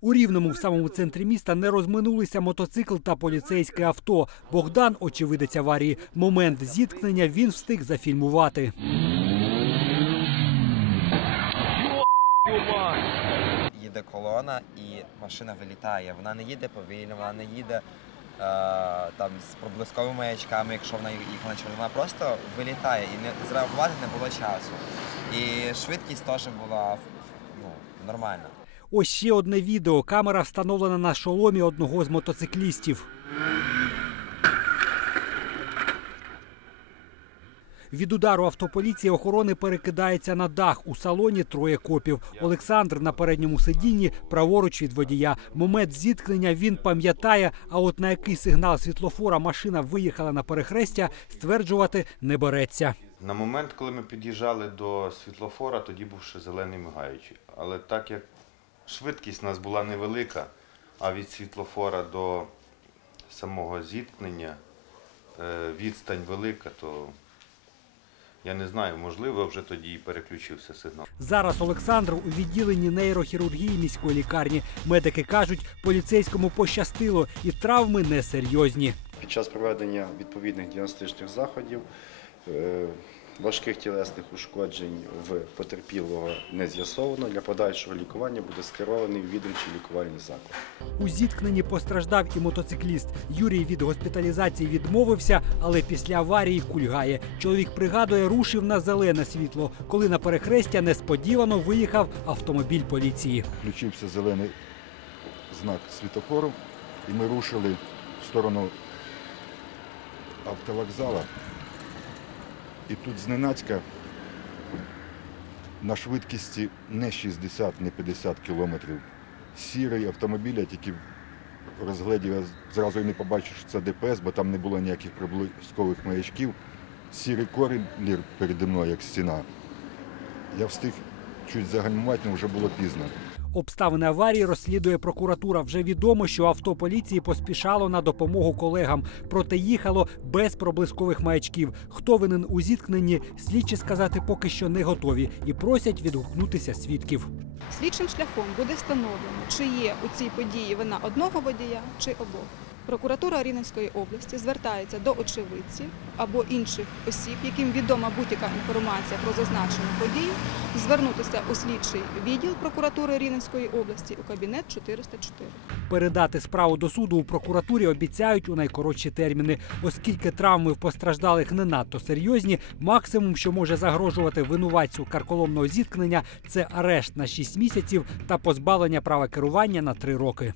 У рівному в самому центрі міста не розминулися мотоцикл та поліцейське авто. Богдан, очевидець аварії, момент зіткнення він встиг зафільмувати. їде колона і машина вилітає. Вона не їде повільно, вона не їде е, там з проблисковими маячками, якщо вона їхала чорно. Вона просто вилітає і не зреагувати не було часу. І швидкість теж була ну, нормальна. Ось ще одне відео. Камера встановлена на шоломі одного з мотоциклістів. Від удару автополіції охорони перекидається на дах. У салоні троє копів. Олександр на передньому сидінні, праворуч від водія. Момент зіткнення він пам'ятає. А от на який сигнал світлофора машина виїхала на перехрестя, стверджувати не береться. На момент, коли ми під'їжджали до світлофора, тоді був ще зелений мигаючий. Але так як швидкість у нас була невелика, а від світлофора до самого зіткнення е, відстань велика, то я не знаю, можливо, вже тоді і переключився сигнал. Зараз Олександр у відділенні нейрохірургії міської лікарні. Медики кажуть, поліцейському пощастило і травми несерйозні. Під час проведення відповідних діагностичних заходів е, важких тілесних ушкоджень в потерпілого не з'ясовано. Для подальшого лікування буде скерований в відомчий лікувальний заклад. У зіткненні постраждав і мотоцикліст. Юрій від госпіталізації відмовився, але після аварії кульгає. Чоловік пригадує, рушив на зелене світло, коли на перехрестя несподівано виїхав автомобіль поліції. включився зелений знак світофору, і ми рушили в сторону автовокзала. І тут зненацька на швидкості не 60, не 50 кілометрів. Сірий автомобіль, я тільки розгледів, я зразу і не побачив, що це ДПС, бо там не було ніяких проблискових маячків. Сірий корінь переді мною, як стіна. Я встиг чуть загальмувати, але вже було пізно. Обставини аварії розслідує прокуратура. Вже відомо, що авто поліції поспішало на допомогу колегам, проте їхало без проблискових маячків. Хто винен у зіткненні, слідчі сказати поки що не готові і просять відгукнутися свідків. Слідчим шляхом буде встановлено, чи є у цій події вина одного водія чи обох. Прокуратура Рівненської області звертається до очевидців або інших осіб, яким відома будь-яка інформація про зазначену подію, звернутися у слідчий відділ прокуратури Рівненської області у кабінет 404. Передати справу до суду у прокуратурі обіцяють у найкоротші терміни, оскільки травми в постраждалих не надто серйозні. Максимум, що може загрожувати винуватцю карколомного зіткнення, це арешт на 6 місяців та позбавлення права керування на 3 роки.